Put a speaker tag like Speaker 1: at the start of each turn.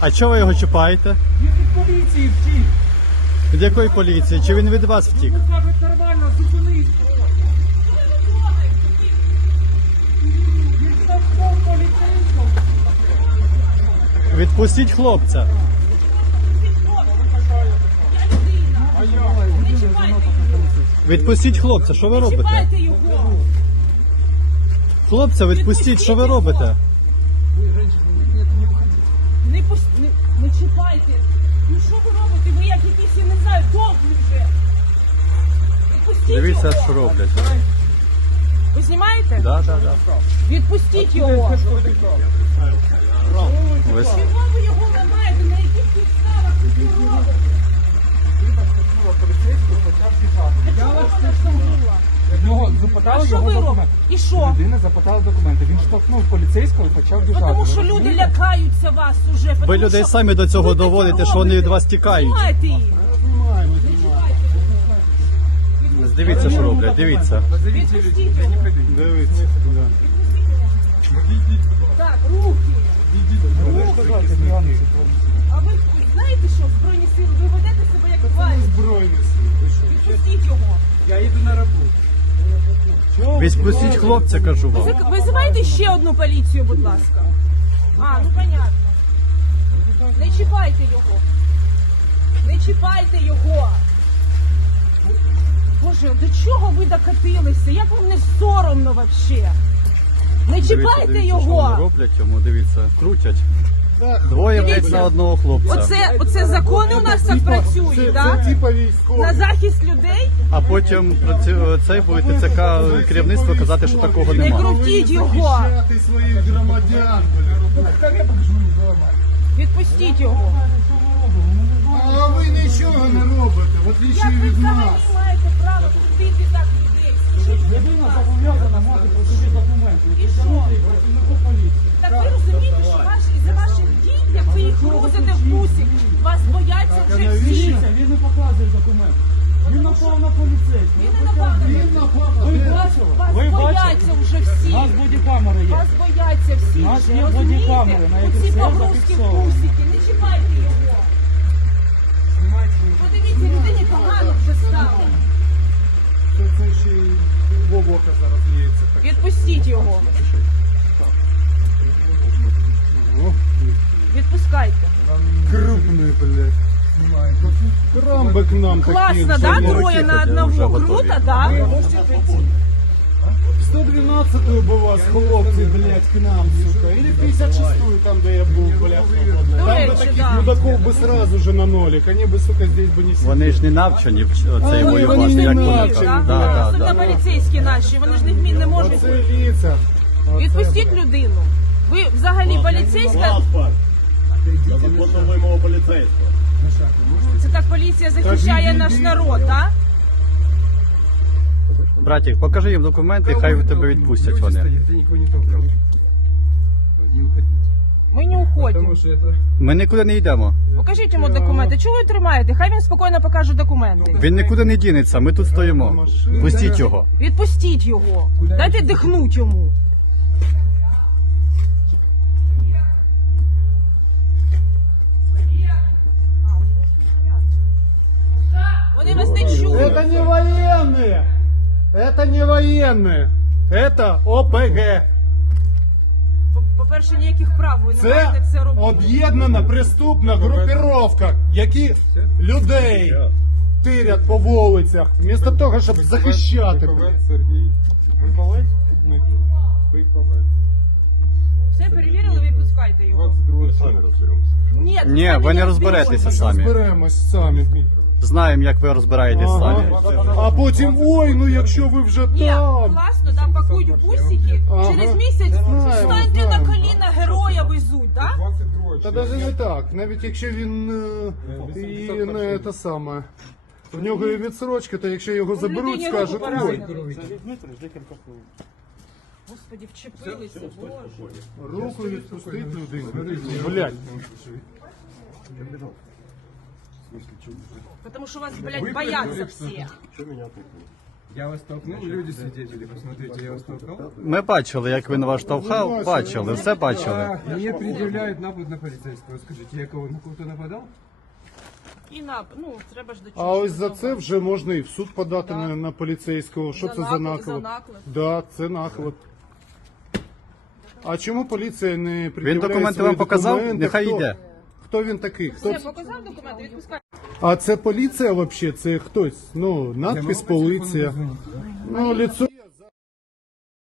Speaker 1: А чого ви його чіпаєте?
Speaker 2: Він від поліції втік.
Speaker 1: Від якої поліції? Чи він від вас втік?
Speaker 2: Йому кажуть нормально, зупинись. Він штовхнув поліцейського.
Speaker 1: Відпустіть хлопця. Відпустіть хлопця, що ви робите?
Speaker 3: Чіпайте його!
Speaker 1: Хлопця, відпустіть, що ви робите?
Speaker 3: Не чіпайте! Ну що ви робите? Ви як якісь, я не знаю, довгі вже! Відпустіть
Speaker 1: Дивіться,
Speaker 3: його!
Speaker 1: що роблять.
Speaker 3: Ви знімаєте?
Speaker 1: Да.
Speaker 3: Відпустіть його!
Speaker 1: Ви...
Speaker 3: Чого ви його ламаєте? На яких підставах ви це робите?
Speaker 2: Я вас штовхнула. Його запитали
Speaker 3: А що
Speaker 2: його
Speaker 3: ви
Speaker 2: документи.
Speaker 3: робите? І що?
Speaker 2: Людина запитала документи. Він штовхнув поліцейського і почав біжати.
Speaker 3: Тому що
Speaker 2: Ви
Speaker 3: люди
Speaker 2: розумієте?
Speaker 3: лякаються вас уже.
Speaker 1: Ви людей самі до цього доводите, що вони від вас тікають.
Speaker 3: Знімайте їх!
Speaker 1: Дивіться, що роблять, дивіться.
Speaker 3: Відпустіть його!
Speaker 1: Дивіться.
Speaker 3: Так, руки!
Speaker 2: Ви ж сказали, нюанси повністю.
Speaker 3: А ви знаєте що, Збройні сили, ви ведете себе як тварі?
Speaker 2: Збройні сили.
Speaker 3: Відпустіть його!
Speaker 2: Я їду на роботу.
Speaker 1: Відпустіть хлопця, кажу вам.
Speaker 3: Визивайте ще одну поліцію, будь ласка. А, ну понятно. Не чіпайте його. Не чіпайте його. Боже, до чого ви докатилися? Як вам не соромно взагалі? Не чіпайте
Speaker 1: Що вони
Speaker 3: його.
Speaker 1: роблять йому, дивіться, крутять. Двоє блядь, на одного хлопця.
Speaker 3: Оце закони у нас так працюють, так? На захист людей?
Speaker 1: А потім цей буде ТЦК керівництво казати, що такого
Speaker 3: Не
Speaker 1: немає.
Speaker 3: крутіть його.
Speaker 4: своїх громадян,
Speaker 3: Відпустіть його.
Speaker 4: а ви нічого не робите, в
Speaker 3: Як
Speaker 4: отличие
Speaker 3: ви
Speaker 4: від
Speaker 3: взагалі
Speaker 4: нас.
Speaker 3: маєте право крутити так людей?
Speaker 2: Людина зобов'язана мати про собі документи.
Speaker 3: І що?
Speaker 2: Працівнику поліції.
Speaker 3: Так ви розумієте, що із-за ваших дій, як ви їх грузите в бусик, вас бояться вже всі.
Speaker 2: Дивіться, він не показує документи. Він напав на поліцейського.
Speaker 3: Він не напав на
Speaker 4: Він напав.
Speaker 2: Ви бачили?
Speaker 3: Вас
Speaker 2: Ви
Speaker 3: бояться
Speaker 2: бачили?
Speaker 3: вже всі.
Speaker 2: У нас бодікамери є.
Speaker 3: Вас бояться всі.
Speaker 2: У нас
Speaker 3: вже,
Speaker 2: є
Speaker 3: розумієте?
Speaker 2: бодікамери, на яких
Speaker 3: Оці
Speaker 2: все
Speaker 3: погрузки в
Speaker 2: зафіксовано.
Speaker 3: бусики, не чіпайте його. Подивіться, людині погано вже стало.
Speaker 4: Це ще й бобока зараз лється.
Speaker 3: Відпустіть його. Відпускайте.
Speaker 4: Крупний, блядь. Крамби к нам такі.
Speaker 3: Класно, да? Троє на одного. Круто, да?
Speaker 4: 112-ю бы вас, хлопцы, блядь, к нам, сука. Или 56-ю, там, где я был, блядь.
Speaker 3: До
Speaker 4: Там бы
Speaker 3: речі,
Speaker 4: таких
Speaker 3: да.
Speaker 4: мудаков бы сразу же на нолик. Они бы, сука, здесь бы не сидели.
Speaker 1: Вони ж не навчені цей
Speaker 4: вони
Speaker 1: воювати,
Speaker 4: не
Speaker 1: як вони
Speaker 4: навчені,
Speaker 1: кажуть.
Speaker 3: Да? Особливо поліцейські наші, вони ж не можуть.
Speaker 4: Оце лица.
Speaker 3: Відпустіть людину. Ви взагалі поліцейська?
Speaker 5: Законно вимогу поліцейського.
Speaker 3: Це так поліція захищає наш народ, так?
Speaker 1: Братік, покажи їм документи, хай тебе відпустять вони.
Speaker 4: Я никого не толкал. Не уходите.
Speaker 3: Ми не уходимо.
Speaker 4: Потому что это...
Speaker 1: Ми нікуди не йдемо.
Speaker 3: Покажіть йому документи. Чого ви тримаєте? Хай він спокійно покаже документи.
Speaker 1: Він нікуди не дінеться, ми тут стоїмо. Пустіть його.
Speaker 3: Відпустіть його. Дайте дихнуть йому. Вони вас не чують.
Speaker 4: Это не военные! Это не военные! Это ОПГ!
Speaker 3: По-перше, ніяких прав ви не
Speaker 4: Це
Speaker 3: маєте це робити.
Speaker 4: об'єднана преступна групіровка, які людей тирять по вулицях, вмісто того, щоб захищати.
Speaker 6: Сергій Миколаївич Дмитро. Биковець.
Speaker 3: Все перевірили, відпускайте його.
Speaker 6: 22 самі розберемося.
Speaker 3: Ні,
Speaker 1: Ні,
Speaker 3: самі
Speaker 1: ви не
Speaker 3: не
Speaker 1: розберетеся самі.
Speaker 4: Розберемось самі.
Speaker 1: Знаємо, як ви розбираєтесь самі.
Speaker 4: А потім, ой, ну якщо ви вже
Speaker 3: Ні,
Speaker 4: там.
Speaker 3: класно, там пакують в бусики.
Speaker 4: Ага.
Speaker 3: Через місяць станьте на
Speaker 4: знаємо.
Speaker 3: коліна, героя везуть, так?
Speaker 6: 22
Speaker 4: Та навіть не так, навіть якщо він і не те саме. В нього є відсрочка, то якщо його заберуть,
Speaker 3: людині
Speaker 4: скажуть,
Speaker 3: руку
Speaker 4: ой,
Speaker 3: поранили. Господи, вчепилися, боже.
Speaker 4: руку відпустить людину. Блядь.
Speaker 3: Потому що вас, блядь, бояться всі.
Speaker 5: Що мене атакує?
Speaker 6: Я вас толкнул, люди свидетели, посмотрите, я вас толкал.
Speaker 1: Ми бачили, як він вас штовхав, бачили, все бачили.
Speaker 6: Мне предъявляют напад на полицейского. Скажите, я на кого-то нападал?
Speaker 3: І треба ж до
Speaker 4: А
Speaker 3: чого.
Speaker 4: ось за це вже можна і в суд подати на поліцейського. Що
Speaker 3: За
Speaker 4: це за
Speaker 3: наклеп, за
Speaker 4: наклеп?
Speaker 3: наклеп.
Speaker 4: Да, це наклеп. А чому поліція не пред'являє
Speaker 1: Він документи
Speaker 4: свої
Speaker 1: вам показав?
Speaker 4: документи?
Speaker 1: Нехай
Speaker 4: Хто-
Speaker 1: йде.
Speaker 4: Хто він такий? Хто
Speaker 3: Все,
Speaker 4: це?
Speaker 3: показав документи, відпускай.
Speaker 4: А це поліція взагалі? Це хтось? Ну, надпис поліція. Ну, лицо